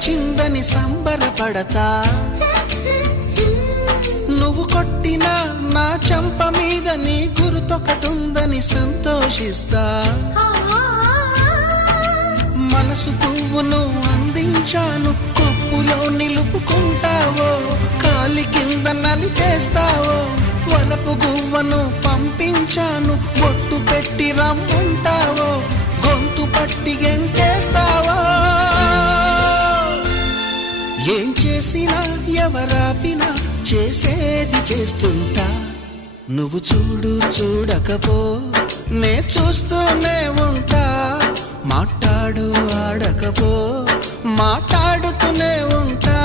వచ్చిందని సంబరపడతా, నువ్వు కొట్టిన నా చెంప మీద నీ గురుతొకటుందని సంతోషిస్తా. మనసు పువ్వును అందించాను, కొప్పులో నిలుపుకుంటావో, కాలి కింద నలిపేస్తావో. వలపు గువ్వను పంపించాను, బొట్టు పెట్టి రమ్మంటావో, గొంతు పట్టి గెంటేస్తావో. ఏం చేసినా ఎవరాపినా చేసేది చేస్తుంటా. నువ్వు చూడు చూడకపో నే చూస్తూనే ఉంటా. మాట్లాడు ఆడకపో మాట్లాడుతూనే ఉంటా.